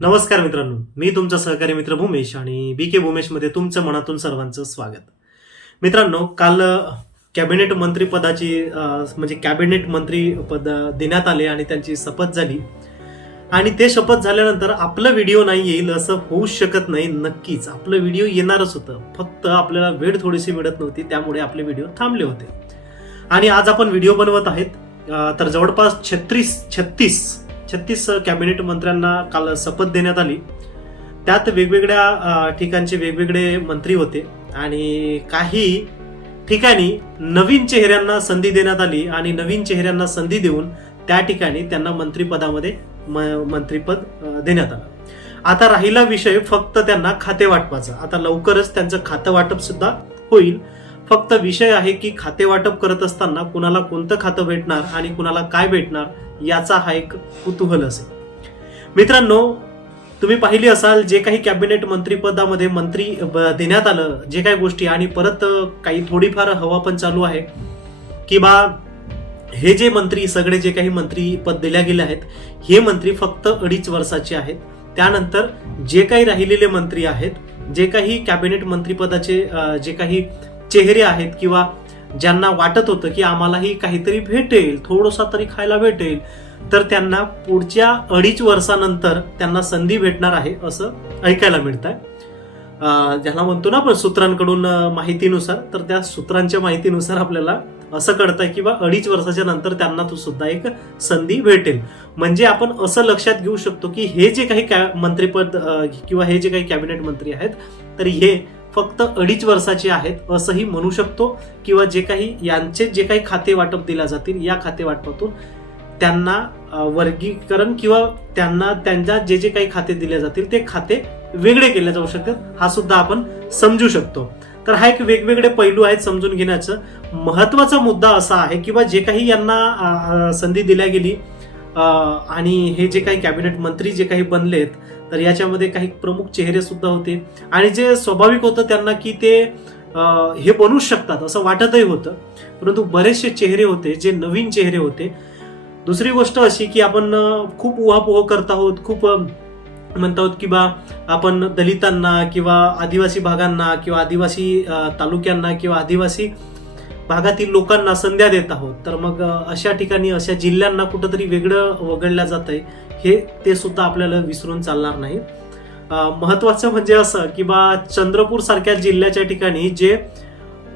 नमस्कार मित्रांनो मी तुमचा सहकारी मित्र भूमेश आणि बी के भूमेशमध्ये तुमचं मनातून सर्वांचं स्वागत. मित्रांनो काल कॅबिनेट मंत्रीपदाची पदाची म्हणजे कॅबिनेट मंत्री पद देण्यात आले आणि त्यांची शपथ झाली. आणि ते शपथ झाल्यानंतर आपलं व्हिडिओ नाही येईल असं होऊच शकत नाही नक्कीच. आपलं व्हिडिओ येणारच होतं. फक्त आपल्याला वेळ थोडीशी मिळत नव्हती त्यामुळे आपले व्हिडिओ थांबले होते. आणि आज आपण व्हिडिओ बनवत आहेत तर जवळपास छत्तीस छत्तीस छत्तीस कॅबिनेट मंत्र्यांना काल शपथ देण्यात आली. त्यात वेगवेगळ्या ठिकाणचे वेगवेगळे मंत्री होते आणि काही ठिकाणी नवीन चेहऱ्यांना संधी देण्यात आली आणि नवीन चेहऱ्यांना संधी देऊन त्या ठिकाणी त्यांना मंत्रिपदामध्ये म- मंत्रिपद देण्यात आलं. आता राहिला विषय फक्त त्यांना खाते वाटपाचा. आता लवकरच त्यांचं खातं वाटप सुद्धा होईल. फक्त विषय आहे की खाते वाटप करत असताना कुणाला कोणतं खातं भेटणार आणि कुणाला काय भेटणार याचा हा एक कुतूहल असेल. मित्रांनो तुम्ही पाहिली असाल जे काही कॅबिनेट मंत्रीपदामध्ये मंत्री ब- देण्यात आलं जे काही गोष्टी आणि परत काही थोडीफार हवा पण चालू आहे की बा हे जे मंत्री सगळे जे काही मंत्री पद दिल्या गेले आहेत हे मंत्री फक्त अडीच वर्षाचे आहेत. त्यानंतर जे काही राहिलेले मंत्री आहेत जे काही कॅबिनेट मंत्रीपदाचे जे काही चेहरे आहेत किंवा ज्यांना वाटत होतं की आम्हालाही काहीतरी भेटेल थोडंसं तरी खायला भेटेल तर त्यांना पुढच्या अडीच वर्षानंतर त्यांना संधी भेटणार आहे असं ऐकायला मिळत आहे ज्याला म्हणतो ना आपण सूत्रांकडून माहितीनुसार तर त्या सूत्रांच्या माहितीनुसार आपल्याला असं कळतंय की बा अडीच वर्षाच्या नंतर त्यांना तो सुद्धा एक संधी भेटेल. म्हणजे आपण असं लक्षात घेऊ शकतो की हे जे काही कॅ- मंत्रीपद किंवा हे जे काही कॅबिनेट मंत्री आहेत तर हे फक्त अडीच वर्षाचे आहेत असंही म्हणू शकतो किंवा जे काही यांचे जे काही खाते वाटप दिल्या जातील या खाते वाटपातून त्यांना वर्गीकरण किंवा त्यांना त्यांच्या जे जे काही खाते दिले जातील ते खाते वेगळे केले जाऊ शकतात हा सुद्धा आपण समजू शकतो. तर हा एक वेगवेगळे पैलू आहेत समजून घेण्याचं. महत्त्वाचा मुद्दा असा आहे किंवा जे काही यांना संधी दिल्या गेली आणि हे जे काही कॅबिनेट मंत्री जे काही बनलेत तर याच्यामध्ये काही प्रमुख चेहरे सुद्धा होते. आणि जे स्वाभाविक होतं त्यांना की ते हे बनूच शकतात असं वाटतही होतं. परंतु बरेचसे चेहरे होते जे नवीन चेहरे होते. दुसरी गोष्ट अशी की आपण खूप उहापोह करत आहोत खूप म्हणत आहोत की बा आपण दलितांना किंवा आदिवासी भागांना किंवा आदिवासी तालुक्यांना किंवा आदिवासी भागातील लोकांना संध्या देत आहोत. तर मग अशा ठिकाणी अशा जिल्ह्यांना कुठंतरी वेगळं वगळलं जात आहे हे ते सुद्धा आपल्याला विसरून चालणार नाही. महत्वाचं म्हणजे असं की बा चंद्रपूर सारख्या जिल्ह्याच्या ठिकाणी जे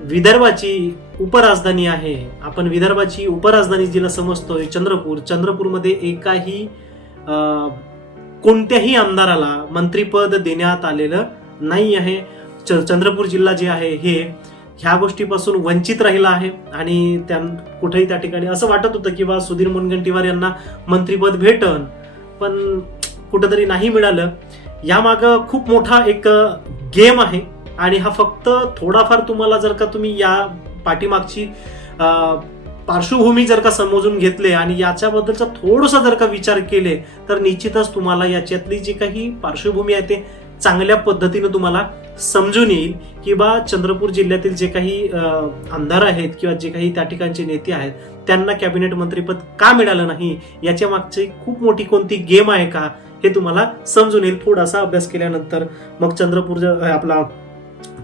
विदर्भाची उपराजधानी आहे आपण विदर्भाची उपराजधानी जिला समजतोय चंद्रपूर चंद्रपूरमध्ये एकाही कोणत्याही आमदाराला मंत्रीपद देण्यात आलेलं नाही आहे. च- चंद्रपूर जिल्हा जे आहे हे ह्या गोष्टीपासून वंचित राहिला आहे आणि त्या कुठेही त्या ठिकाणी असं वाटत होतं की बा सुधीर मुनगंटीवार यांना मंत्रीपद भेटन पण कुठंतरी नाही मिळालं. यामागं खूप मोठा एक गेम आहे आणि हा फक्त थोडाफार तुम्हाला जर का तुम्ही या पाठीमागची पार्श्वभूमी जर का समजून घेतले आणि याच्याबद्दलचा थोडासा जर का विचार केले तर निश्चितच तुम्हाला याच्यातली जी काही पार्श्वभूमी आहे ते चांगल्या पद्धतीनं तुम्हाला समजून येईल की बा चंद्रपूर जिल्ह्यातील जे काही आमदार आहेत किंवा जे काही त्या ठिकाणचे नेते आहेत त्यांना कॅबिनेट मंत्रीपद का मिळालं नाही? याच्या मागची खूप मोठी कोणती गेम आहे का? हे तुम्हाला समजून येईल. थोडासा अभ्यास केल्यानंतर मग चंद्रपूर आपला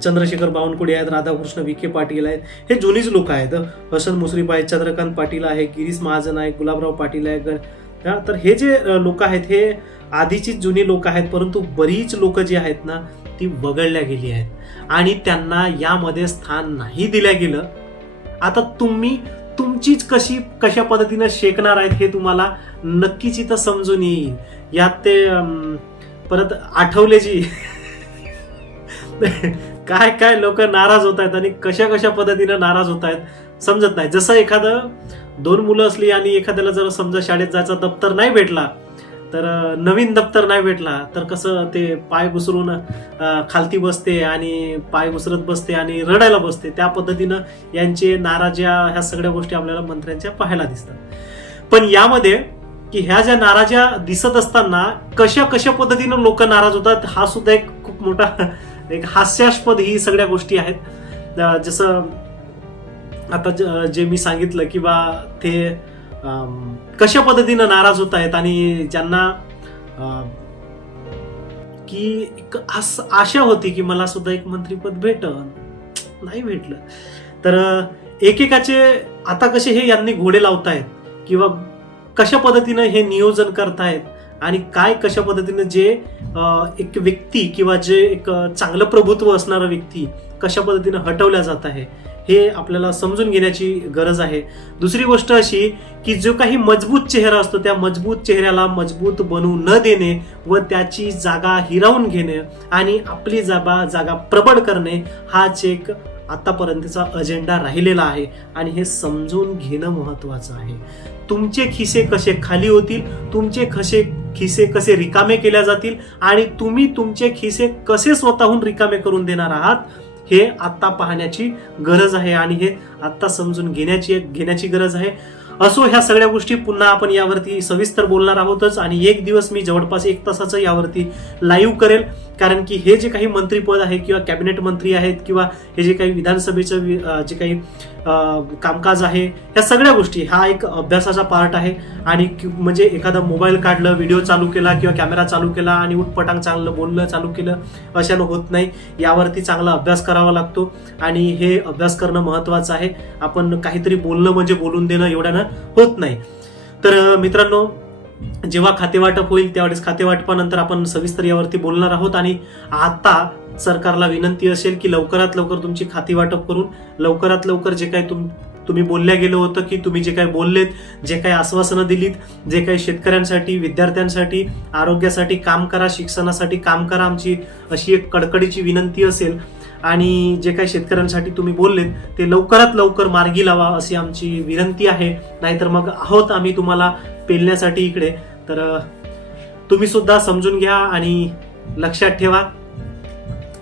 चंद्रशेखर बावनकुळे आहेत राधाकृष्ण विखे पाटील आहेत हे जुनीच लोक आहेत. हसन मुश्रीफ आहेत चंद्रकांत पाटील आहे गिरीश महाजन आहे गुलाबराव पाटील आहे ग- तर हे जे लोक आहेत हे आधीचीच जुनी लोक आहेत परंतु बरीच लोक जी आहेत ना ती वगळल्या गेली आहेत. आणि त्यांना यामध्ये स्थान नाही दिल्या गेलं. आता तुम्ही तुमचीच कशी कशा पद्धतीनं शेकणार आहेत हे तुम्हाला नक्कीच इथं समजून येईल. यात ते परत परत आठवलेची काय काय लोक नाराज होत आहेत आणि कशा कशा पद्धतीनं नाराज होत आहेत समजत नाही. जसं एखादं दोन मुलं असली आणि एखाद्याला जर समजा शाळेत जायचा दप्तर नाही भेटला तर नवीन दप्तर नाही भेटला. तर कसं ते पाय घुसरून खालती बसते आणि पाय घुसरत बसते आणि रडायला बसते. त्या पद्धतीनं यांचे नाराज्या ह्या सगळ्या गोष्टी आपल्याला मंत्र्यांच्या पाहायला दिसतात. पण यामध्ये की ह्या ज्या नाराज्या दिसत असताना कशा कशा पद्धतीनं लोक नाराज होतात हा सुद्धा एक खूप मोठा एक हास्यास्पद ही सगळ्या गोष्टी आहेत. जसं आता ज- जे मी सांगितलं की बा ते कशा पद्धतीनं नाराज होत आहेत आणि ज्यांना की एक आस- आशा होती की मला सुद्धा एक मंत्रीपद भेटन नाही भेटलं. तर एकेकाचे आता कसे हे यांनी घोडे लावतायत किंवा कशा पद्धतीनं हे नियोजन करतायत आणि काय कशा पद्धतीनं जे एक व्यक्ती किंवा जे एक चांगलं प्रभुत्व असणारा व्यक्ती कशा पद्धतीनं हटवल्या जात आहे हे आपल्याला समजून घेण्याची गरज आहे. दुसरी गोष्ट अशी की जो काही मजबूत चेहरा असतो त्या मजबूत चेहऱ्याला मजबूत बनवू न देणे व त्याची जागा हिरावून घेणे आणि आपली जागा जागा प्रबळ करणे हाच एक आतापर्यंतचा अजेंडा राहिलेला आहे आणि हे समजून घेणं महत्त्वाचं आहे. तुमचे खिसे कसे खाली होतील तुमचे खसे खिसे कसे रिकामे केल्या जातील आणि तुम्ही तुमचे खिसे कसे स्वतःहून रिकामे करून देणार आहात हे आत्ता पाहण्याची गरज आहे आणि हे आत्ता समजून घेण्याची घेण्याची गरज आहे. असो ह्या सगळ्या गोष्टी पुन्हा आपण यावरती सविस्तर बोलणार आहोतच आणि एक दिवस मी जवळपास एक तासाचं यावरती लाईव्ह करेल. कारण की हे जे काही मंत्रीपद आहे किंवा कॅबिनेट मंत्री आहेत किंवा हे जे काही विधानसभेचं जे काही कामकाज आहे ह्या सगळ्या गोष्टी हा एक अभ्यासाचा पार्ट आहे. आणि म्हणजे एखादा मोबाईल काढलं व्हिडिओ चालू केला किंवा कॅमेरा चालू केला आणि उठपटांग चांगलं बोललं चालू केलं अशानं होत नाही. यावरती चांगला अभ्यास करावा लागतो. आणि हे अभ्यास करणं महत्त्वाचं आहे. आपण काहीतरी बोलणं म्हणजे बोलून देणं एवढ्यानं. होत नाही. तर मित्रांनो जेव्हा खातेवाटप होईल त्यावेळेस खातेवाटपानंतर आपण सविस्तर यावरती बोलणार आहोत आणि आता सरकारला विनंती असेल की लवकरात लवकर तुमची खाती वाटप करून लवकरात लवकर जे काही तुम तुम्ही बोलल्या गेलं होतं की तुम्ही जे काही बोललेत जे काही आश्वासनं दिलीत जे काही शेतकऱ्यांसाठी विद्यार्थ्यांसाठी आरोग्यासाठी काम करा शिक्षणासाठी काम करा आमची अशी एक कडकडीची विनंती असेल आणि जे काही शेतकऱ्यांसाठी तुम्ही बोललेत ते लवकरात लवकर मार्गी लावा अशी आमची विनंती आहे. नाहीतर मग आहोत आम्ही तुम्हाला पेलण्यासाठी इकडे. तर तुम्ही सुद्धा समजून घ्या आणि लक्षात ठेवा.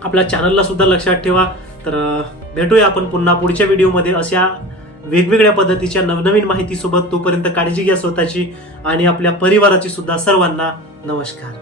आपल्या चॅनलला सुद्धा लक्षात ठेवा. तर भेटूया आपण पुन्हा पुढच्या व्हिडिओमध्ये अशा वेगवेगळ्या पद्धतीच्या नवनवीन माहितीसोबत. तोपर्यंत काळजी घ्या स्वतःची आणि आपल्या परिवाराची सुद्धा सर्वांना नमस्कार.